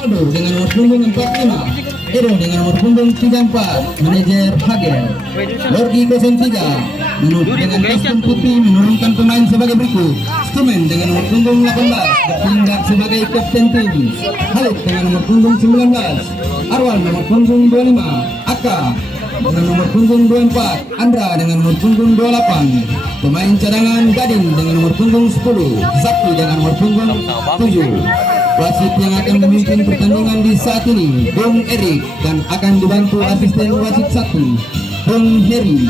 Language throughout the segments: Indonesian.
Aldo dengan nomor punggung 45, Edo dengan nomor punggung 34, manajer Hagen. Lorgi 03 dengan kostum putih menurunkan pemain sebagai berikut. Stumen dengan nomor punggung 18 bertindak sebagai kapten tim. Halid dengan nomor punggung 19, Arwan nomor punggung 25, Aka dengan nomor punggung 24, Andra dengan nomor punggung 28. Pemain cadangan Gading dengan nomor punggung 10, Zakti dengan nomor punggung 7. Wasit yang akan memimpin pertandingan di saat ini Bung Erik dan akan dibantu asisten wasit 1 Bung Heri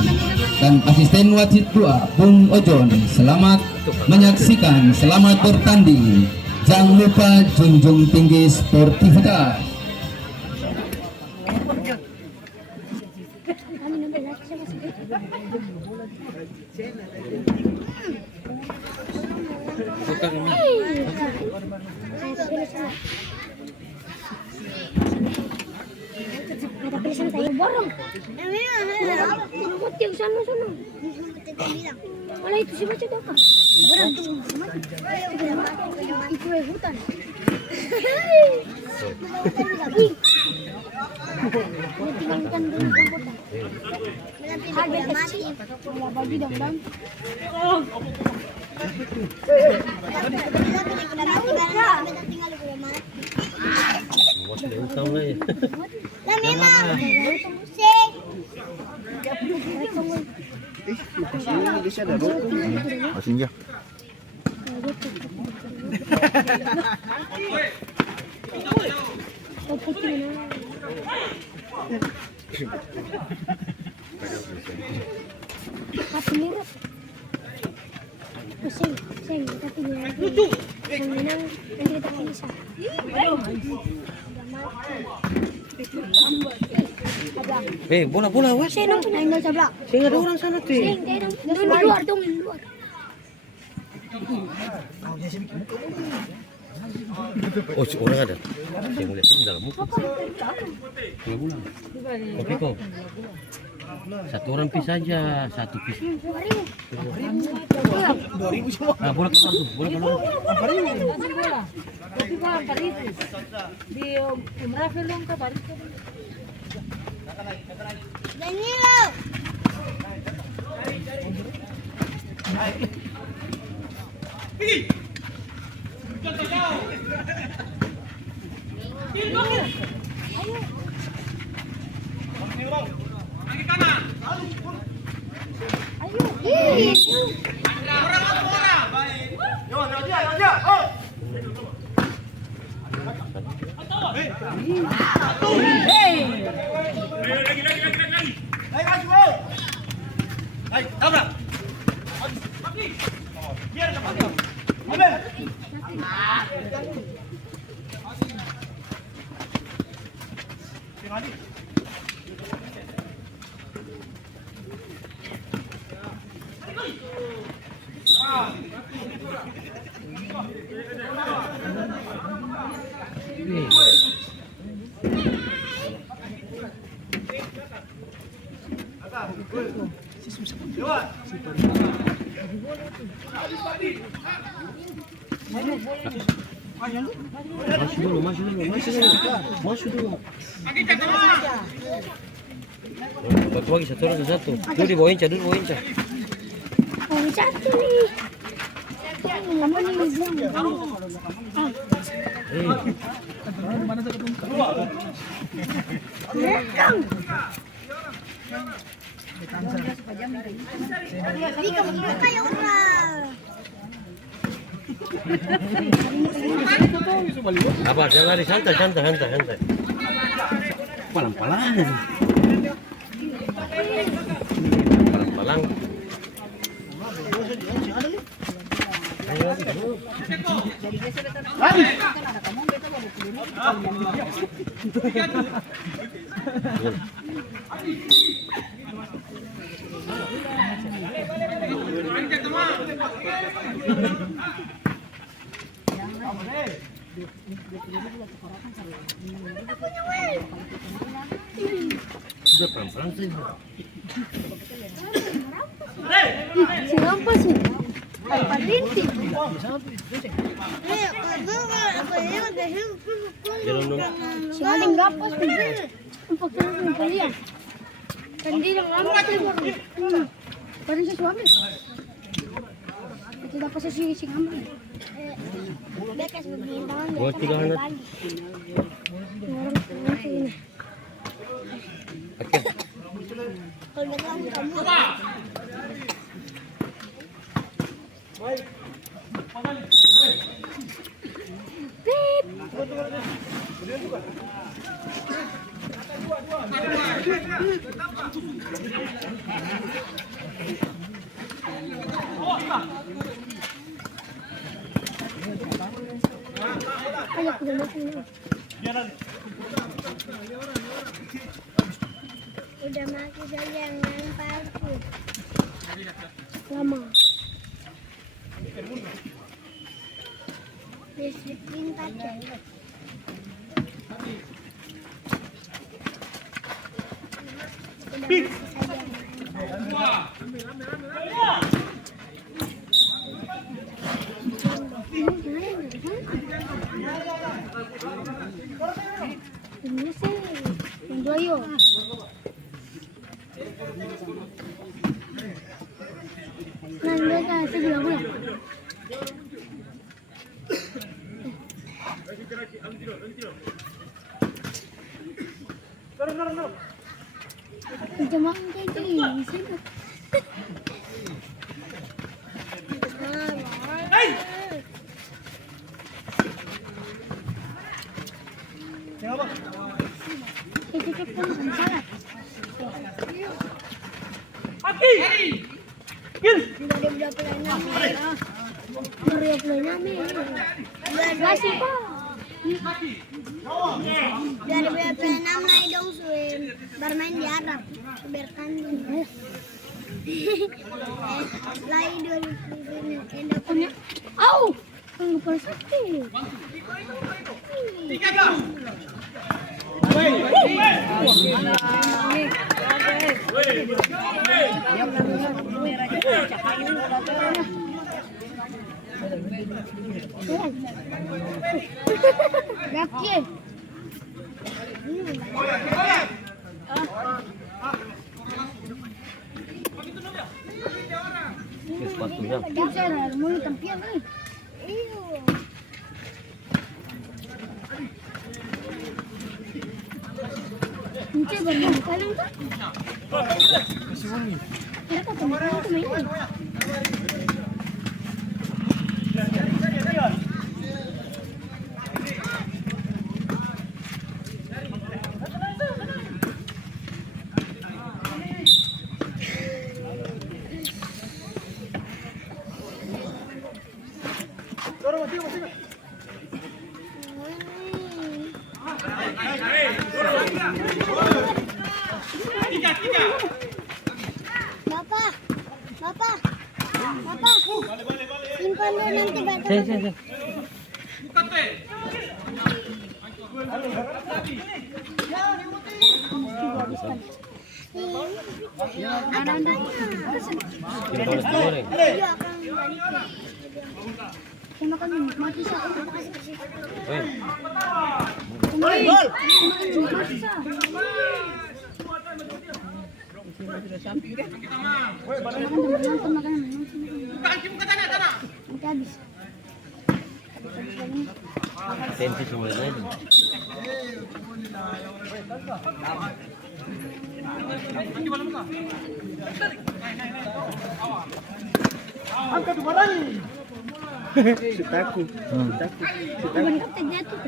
dan asisten wasit 2 Bung Ojon. Selamat menyaksikan, selamat bertanding. Jangan lupa junjung tinggi sportivitas. Ada tulisan saya borong. Putih sana. Malah itu sih baca apa? Borong. Itu hutan. Tinggalkan dulu komputer. Ada mati. Malah bagi dong bang. Asin ya. Pusing, tapi yang menang nanti kita bisa. Bola was. Sing nggak sablak. Sing ada orang sana tuh. Sing di luar dong, di luar. Oh, si orang ada. Saya melihat ini dalam muka. Dua bulan. Oke kok. Satu orang pis saja, satu pis. Nah, bola keluar tuh, bola keluar. Di Rafael dong ke Paris. Danilo. Masuk dulu. Satu lagi, satu. Dulu di bawah Inca, Oh, satu nih. Apa nih bilang? Apa? Jangan lari, santai. Palang-palang. Sudah pelan-pelan sih. Siapa sih? Apa rintik? Jalan dong. Si Aling Rapos, ang pagkakas ng paliya. Hindi lang naman parang sa suami. Ito dapat sa sising naman. Bekas magbintangan. Buat 300. Oke. Kalau kamu Ayo udah makan. Udah makan saja yang parku. Lama. Listrik pintar ya. Udah makan saja yang ini sih yang doyo. Nah, mereka segala gula. Jemaah kayak gini sih. Itu cepat salah. Masih po. Dari BPN na idong swim. Bermain di Arab. Bertanding. Lai dulu punya. Au. Enggak sakit. Gak Sepatunya. mau tampian nih. Ini baru kalung kan? Mereka teman-teman itu main. Bapak, simpan dulu nanti bapak. Sini. Goreng. Iya, akan balik. Saya makan mati sa. Woi. Mati sa. Makan. Nanti habis. Tensi semuanya. Angkat barang. Sitaku. Bukan kapten jatuh.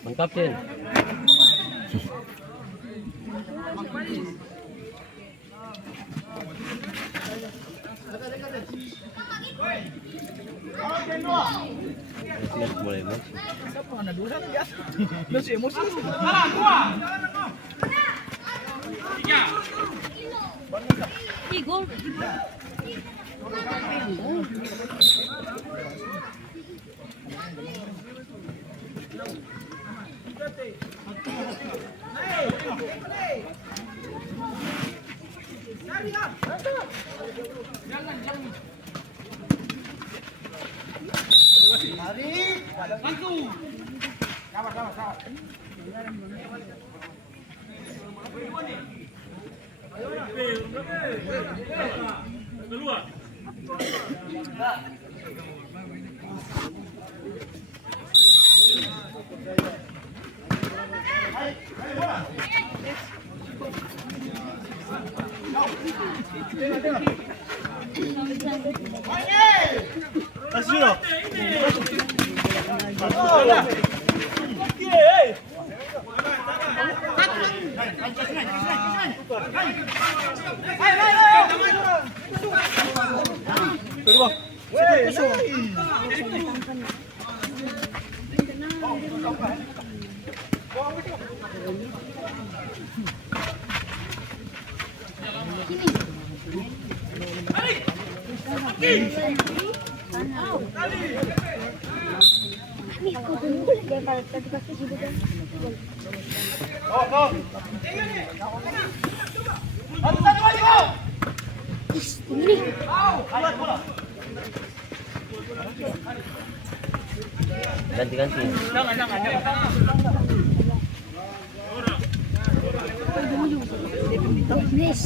Bang Kapten. Mulai mas. Masih emosi. Igor. Nih, aku dulu deh kalau tadi pasti gitu kan. Ini Ganti-ganti. Miss.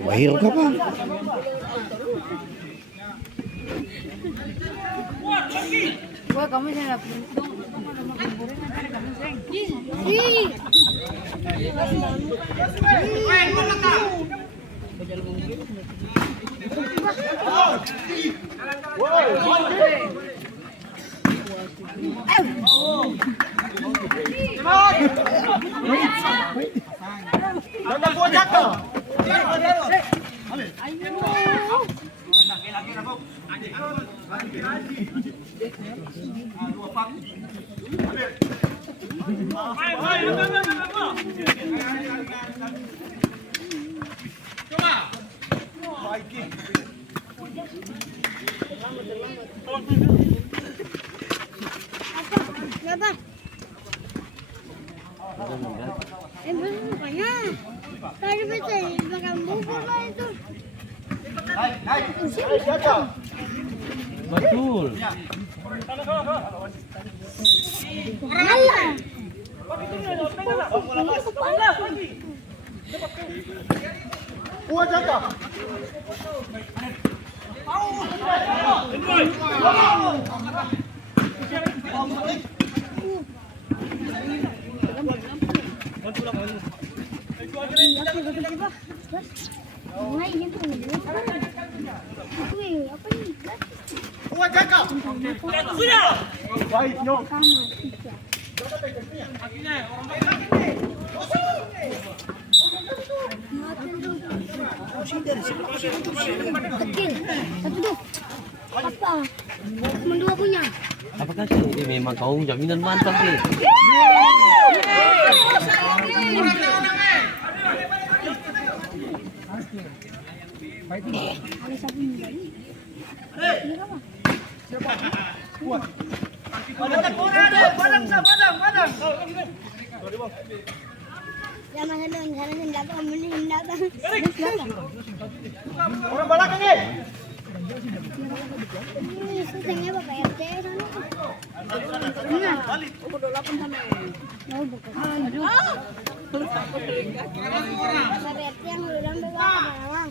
Mahir ka pa. Gua kamu saya Berapa? Belum mukanya. Tadi betul makan buku lah itu. Betul. Malah. Kecil, satu tuh. Apa? Cuma dua punya. Apakah sih ini memang kau jaminan mantap sih? Ada satu lagi. Ini apa? Ya masa dong, sana hendak kamu nih hendak. Orang balak ini. Ini susahnya Bapak RT sana. Benar. Mau buka. Bapak RT yang udah begal bawang.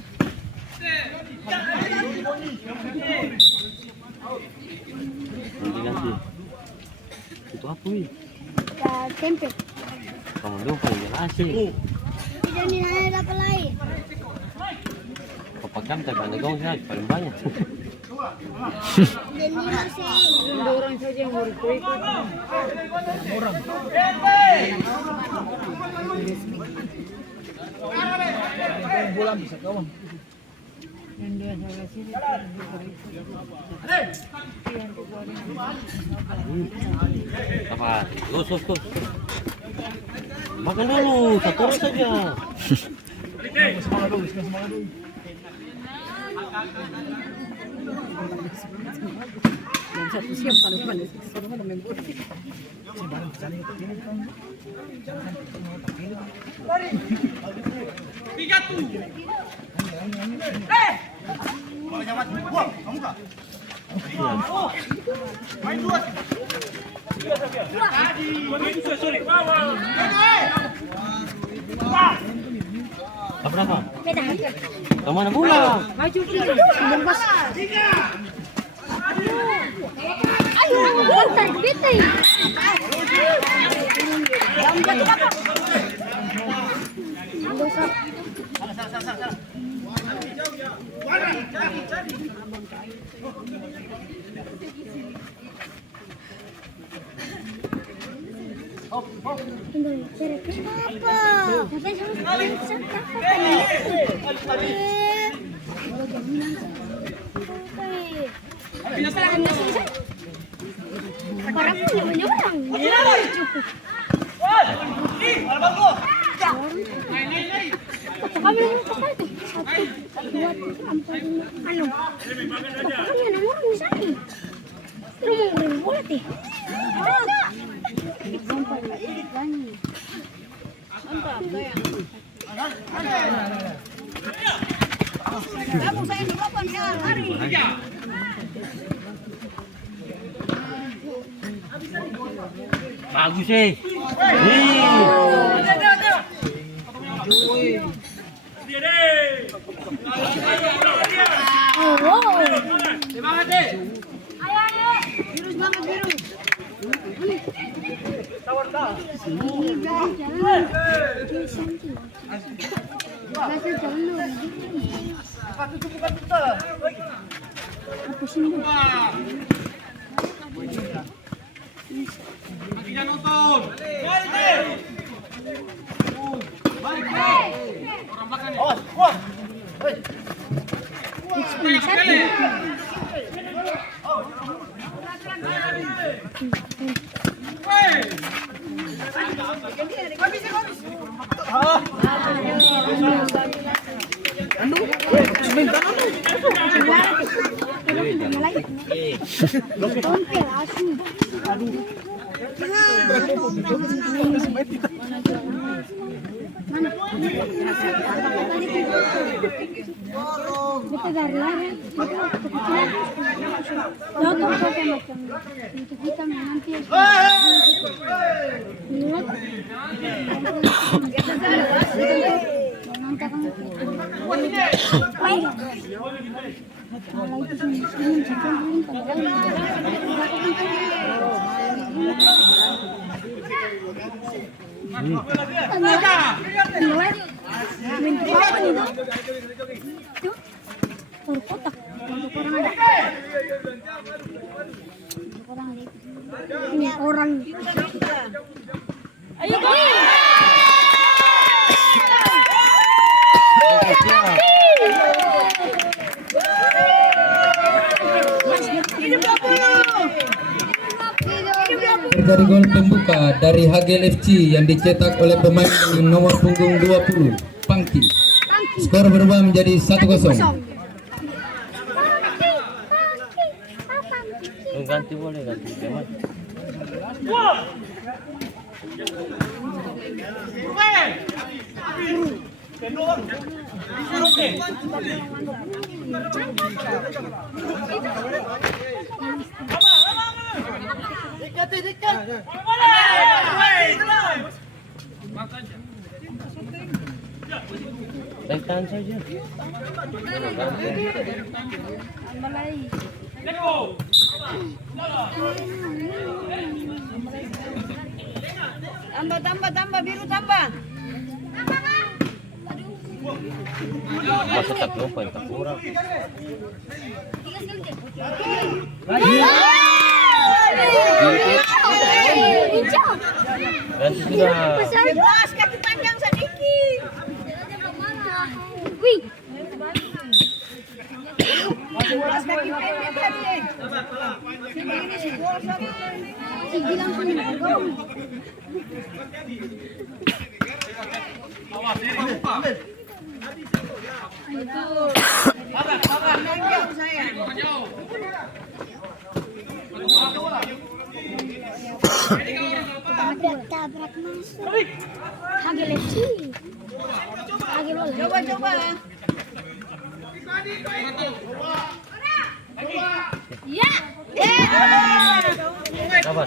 Ganti-ganti. Itu apa ini? Tempe. Kamu dong paling jelasin. Tidak nih ada apa lain? Papakam tak ada gong saja paling banyak. Dan ini orang saja yang mau ikut. Bola bisa kawan. Apa? Los. Makan dulu, satu orang saja. Semangat dulu. Apa? Beda. Kemana pulang? Maju dulu. Bungkus. Ayo, bentar, bete. Jangan jatuh apa? Dosa. Bagus sih. Orang. Ayo Terjadi gol pembuka dari HGL FC yang dicetak oleh pemain dengan nomor punggung 20, Pangki. Skor berubah menjadi 1-0. Ganti boleh ganti. Baik tahan saja. Tambah biru tambah. Masa tak lupa tak kurang. Ganti sudah. Bebas kaki panjang sedikit. Wih. Bebas kaki pendek tadi. Sini si gol satu. Sini langsung gol. Panjang saya. Tabrak masuk. Hage leci. Hage bola. Coba. Ya. Sabar.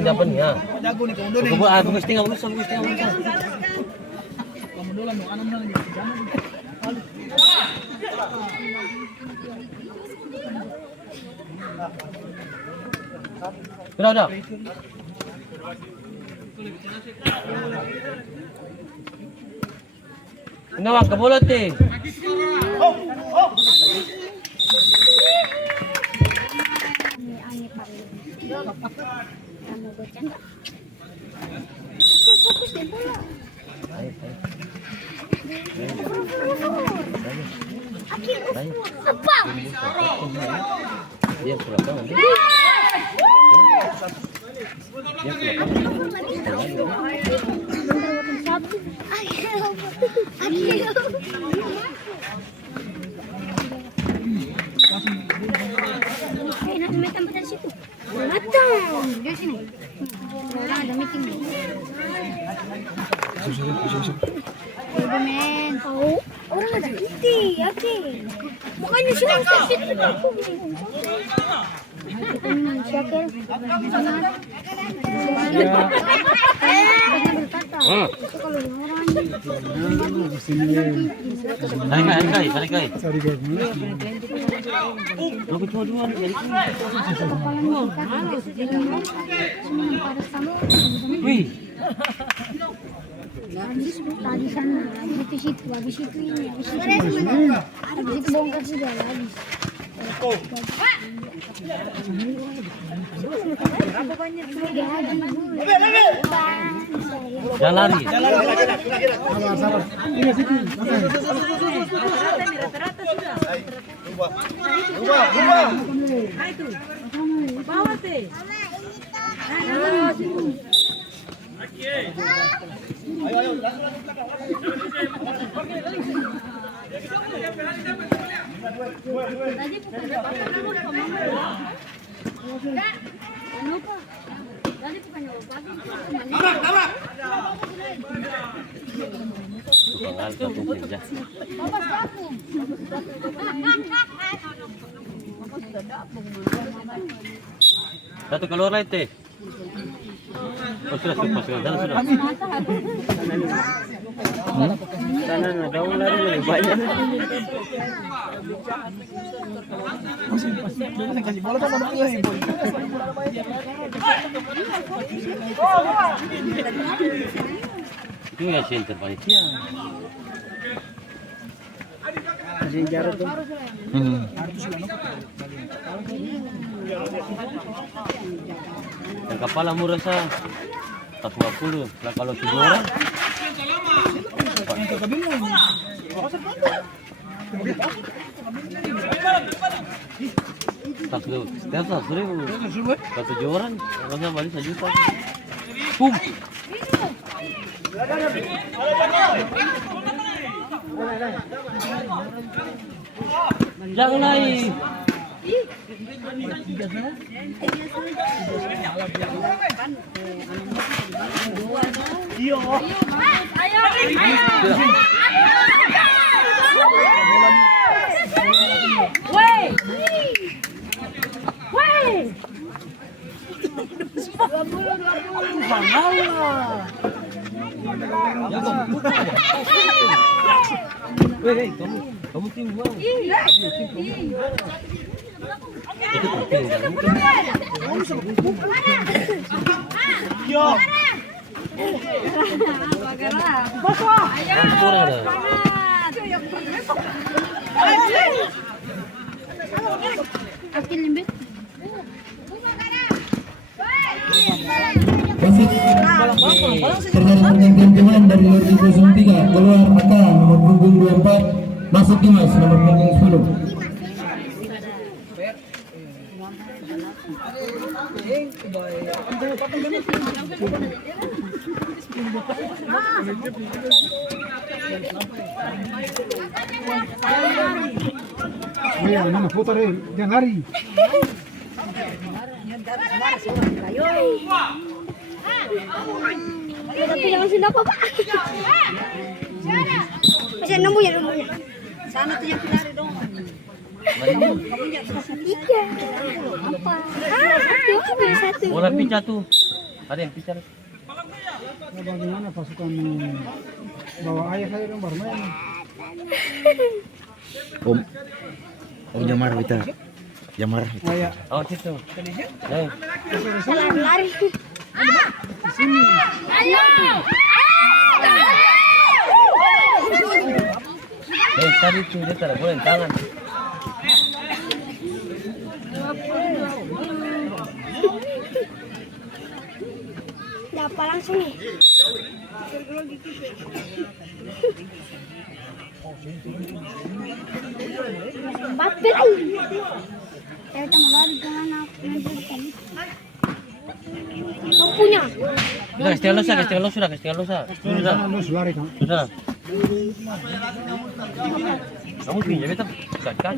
Dapat ya. Jago nih kamu nih. Bagus tinggal. Kamu dulu anu anu lagi. Udah. Kenapa kebolot nih? Fokus deh bola. Apa? Dia pulang kan? Di sini. Ada meeting. Men, tahu orang ada kita, oke. Makanya siapa itu aku bingung. Syakir. Kalau orang Tarik. Aku cuma dua nih. Wih. Tadi sana, habis itu ini, habis itu bongkar juga habis. Jangan lari. Satu keluar lah itu. Oh, sudah. Sana ada ular nih banyak. Kasih bola sama dia. Itu ya center panitia. Kasih jarak tuh. Yang kepala murah sah 150. Lah kalau 7 orang setiap 1.000. Kalau 7 orang, kalau balik 1 juta. Pum. Jangan naik. Kamu tim buang. Itu penting dalam mungkin. Kurang dah. Akil limbit. Wasit terjadi pergantian pemain dari Lordi 03 keluar Aka nomor punggung 24 masuk Dimas nomor punggung 10. Ayo, mana putar jangan lari. Tapi jangan sini apa Pak? Masih nemunya. Sana tuh yang lari dong. Tiga. Apa? Satu. Bola pica tuh. Ada yang pica. Nah, bagaimana pasukan bawa ayah saya dong bermain. Om Jamar kita. Jamar. Ayah. Oh situ. Nah, Salah lari. Ayo. tadi tuh dia tak boleh tangan. Dapat langsung nih. Bapak lagi. Saya tak mau lari kemana? Kau punya? Sudah kasih losa. Sudah. Lari kan. Sudah. Kamu punya betul? Dekat.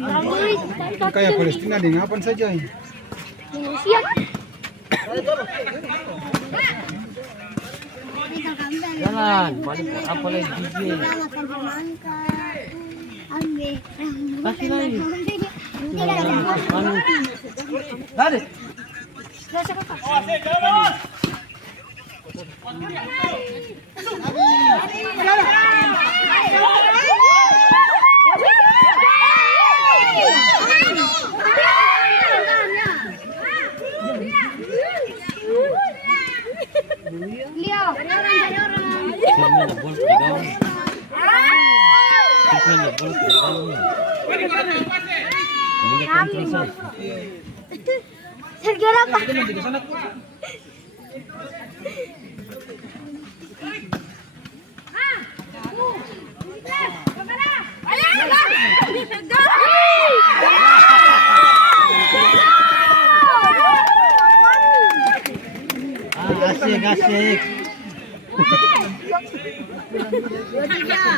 Kayak Palestina di ngapain saja ini? Siap. Jalan, balik apa lagi DJ? Kasih lagi. Anu. Tadi. Segera apa? Asik.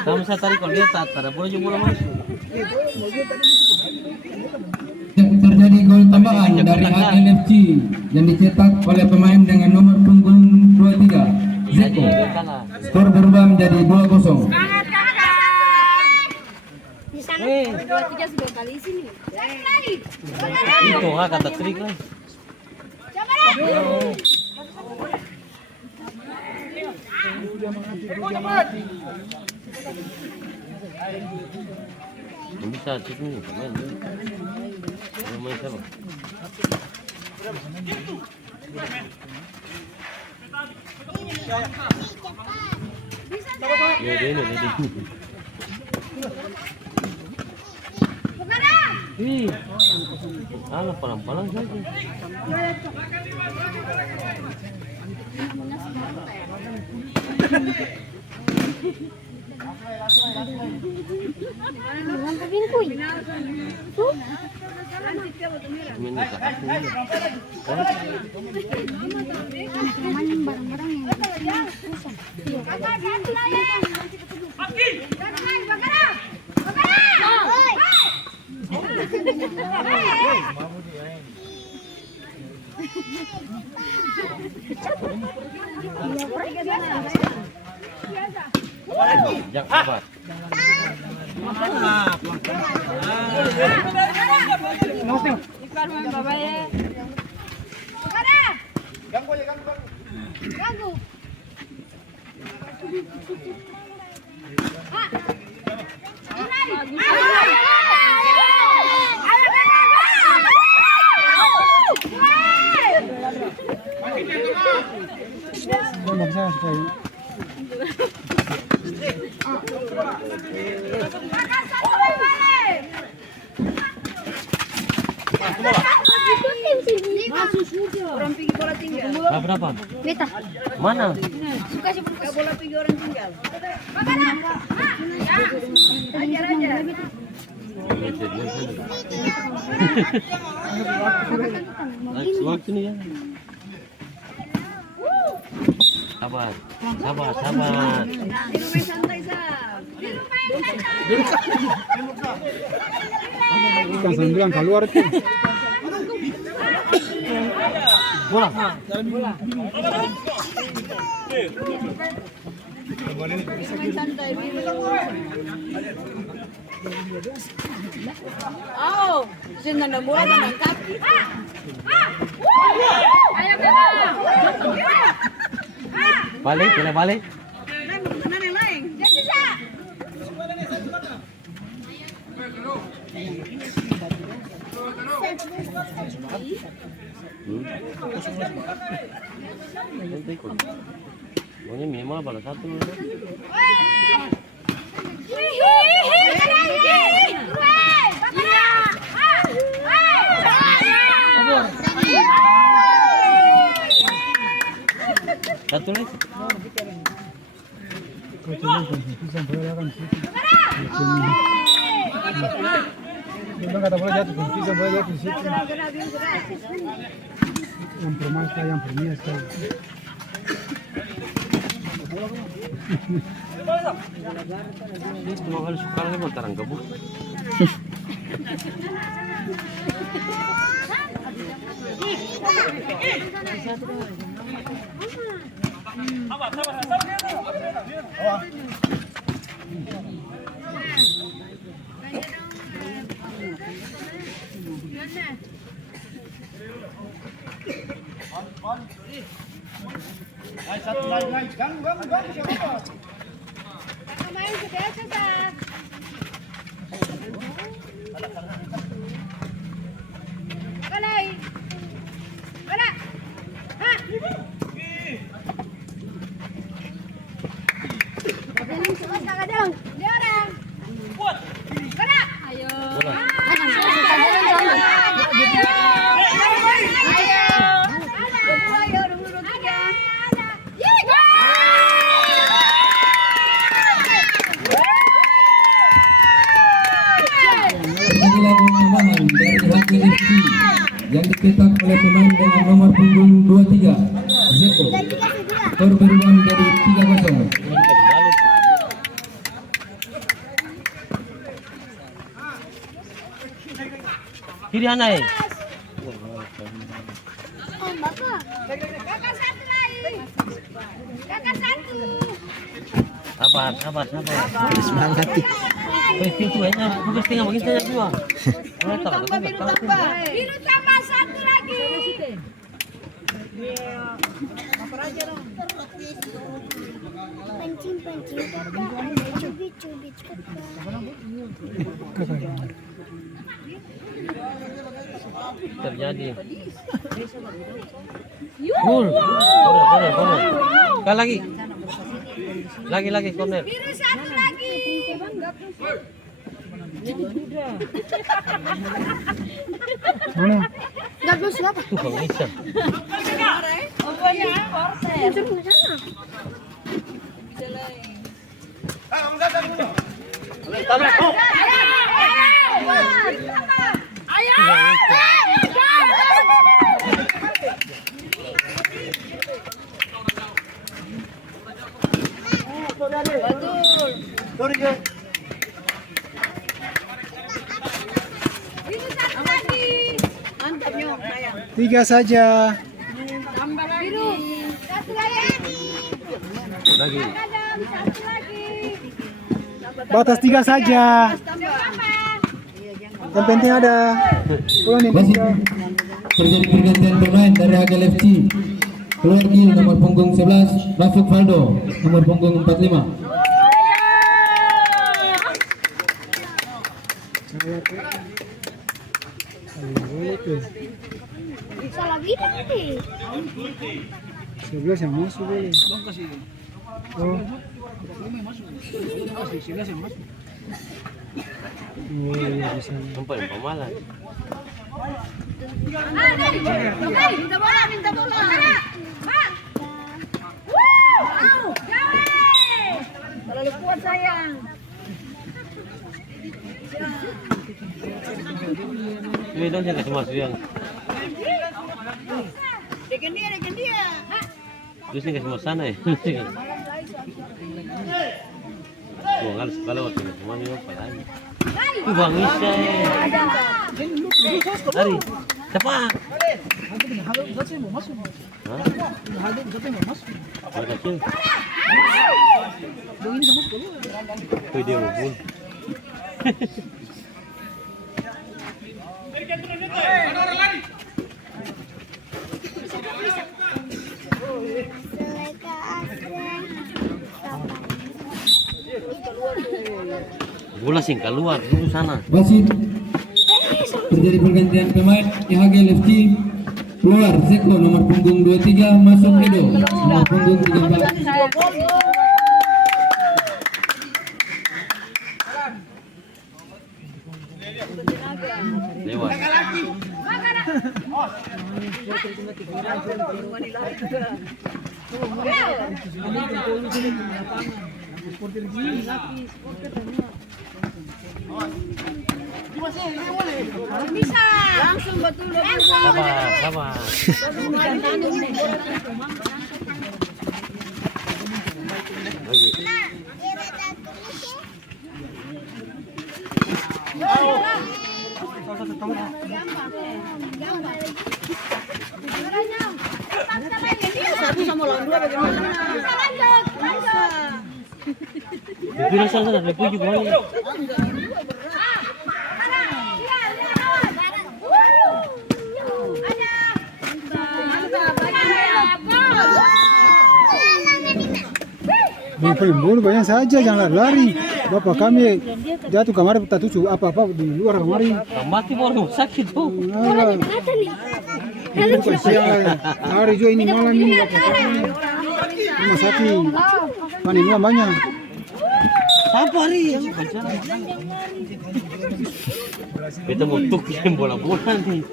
Kamu saya tarik kalau dia tak boleh juga bola masuk. Terjadi gol tambahan dari ALFC yang dicetak oleh pemain dengan nomor punggung 23 Zeko. Skor berubah menjadi 2-0. Di sana 2-3 sudah kali sini. Itu kata trik lah. Bisa cek nih main. Main siapa? Ini. Ih, alah palang-palang saja. Jangan apa? Ganggu. Tambah saya supaya Orang pergi bola tinggal. Berapa? Beta. Mana? Suka sih Gak bola pergi orang tinggal. Ajar aja. Waktu nih ya. Sabar, sabar, sabar. Di rumah santai sah. ikan sembilan keluar itu. Bola. Santai Oh, sini ada bola menangkap. Ayo Balik, kena balik. Mana yang lain? Jangan bisa. Maunya minimal balas satu. Satu lagi. Dia kata bola jatuh, bisa bola jatuh di situ. Yang permai sekali, yang permai sekali. Ini semua kali suka lagi mau tarang kebun. Pemanggilan pemain dari Wakil FC yang dicetak oleh pemain dengan nomor punggung 23 Zeko. Skor berubah menjadi 3-0. Kiri anai. Kakak satu lagi. Kakak satu. Sabar, sabar, sabar. Semangat nih. Pintu aja, bukan setengah begini saja dua. Biru tambah, biru tambah. Biru tambah satu lagi. Apa aja dong? Pancing kakak. Cubit kakak. Terjadi. Gol. Corner. Sekali lagi. Lagi corner. Biru satu lagi. Mana? Gak plus siapa? Tuh Bang Isa. Oh ya, Biru satu lagi. mantap nyok sayang. 3 saja. Tambah Biru satu lagi. Lagi. Adam satu lagi. Batas 3 saja. Yang penting ada. Pulang nih. Masih terjadi pergantian pemain dari Wakil FC. Keluar Gil nomor punggung 11, masuk Valdo nomor punggung 45. Bisa lagi nanti. 11 yang masuk boleh. Oh. Oh iya bisa. Sampai pemalas. Minta bola, minta bola. Pak. Terlalu kuat sayang. Ini dong yang kasih masuk yang. Dekan dia. Terus ini kasih masuk sana ya. Tuh kan sekali waktu itu cuma ini apa lagi? Bang Isya. Hari. Cepat. Hah? Ada kecil. Tuh dia mau. Bola sing keluar dulu sana. Wasit terjadi pergantian pemain IHG FC keluar Zeko nomor punggung 23 masuk Edo nomor punggung 34. Lewat. Bisa. Langsung betul. Sabar. Lagi. Satu sama lawan dua bagaimana? Dipilih sana, lebih juga boleh. Bulu banyak saja, jangan lari. Bapak kami jatuh kemarin tak tujuh apa-apa di luar kemarin. Mati baru sakit tuh. Ini bukan siang lagi. Hari juga ini malam ini bapak kami. Rumah sakit. Panen banyak. Sabar ya. Kita mau tukin bola-bola nih.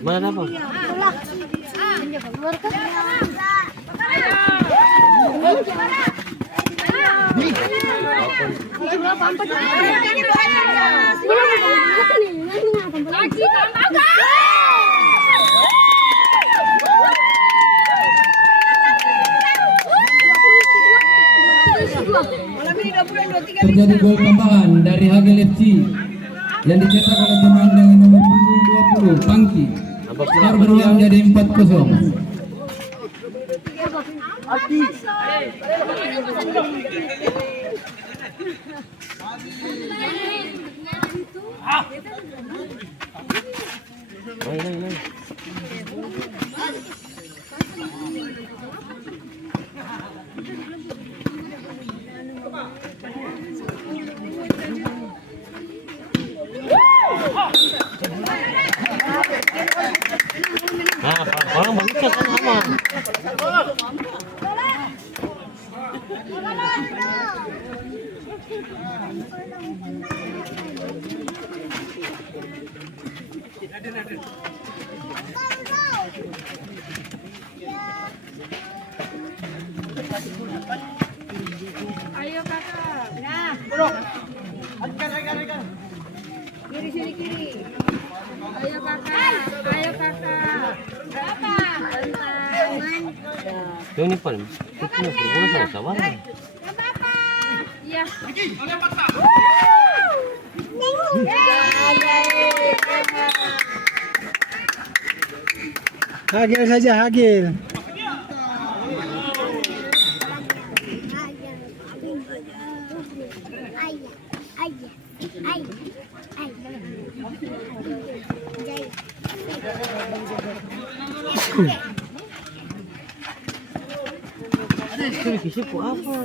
Mana apa? Terjadi gol tambahan dari Hagel FC yang dicetak oleh pemain dengan nomor punggung 20 Pangki. Skor berulang jadi 4-0. Main. Nah, orang bagus kan aman. Ayo kakak. Nah. Kiri. Ayo kakak. Berapa? Tuh ini paling. Itu berbola sama-sama. Iya. Hagel saja, Hagel. Ayah. Kisip ko apa?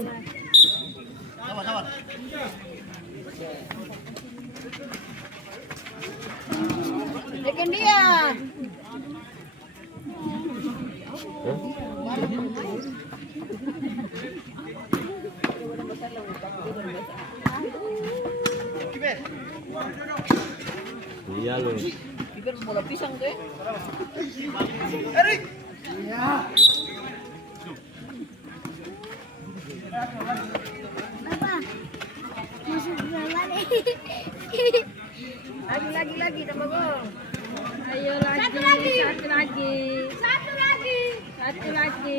Bikin dia. Iya loh. Bibir bola pisang tuh. Apa? Masuk bola deh. Lagi tambah gol. Ayo lagi. Satu lagi.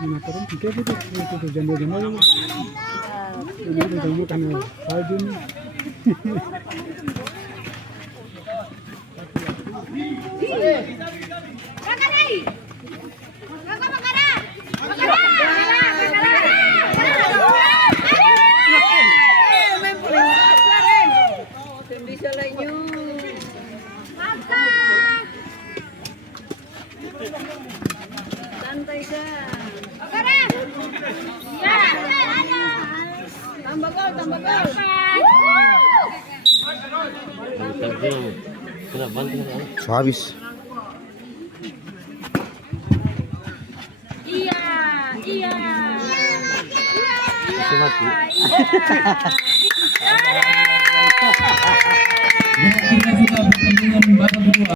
Mengatakan tiga itu jambal-jambal ini ditemukan salju nih. Bisa lagi. Santai saja. Tambah gol. Kena banting kan? So habis. Iya. Mati.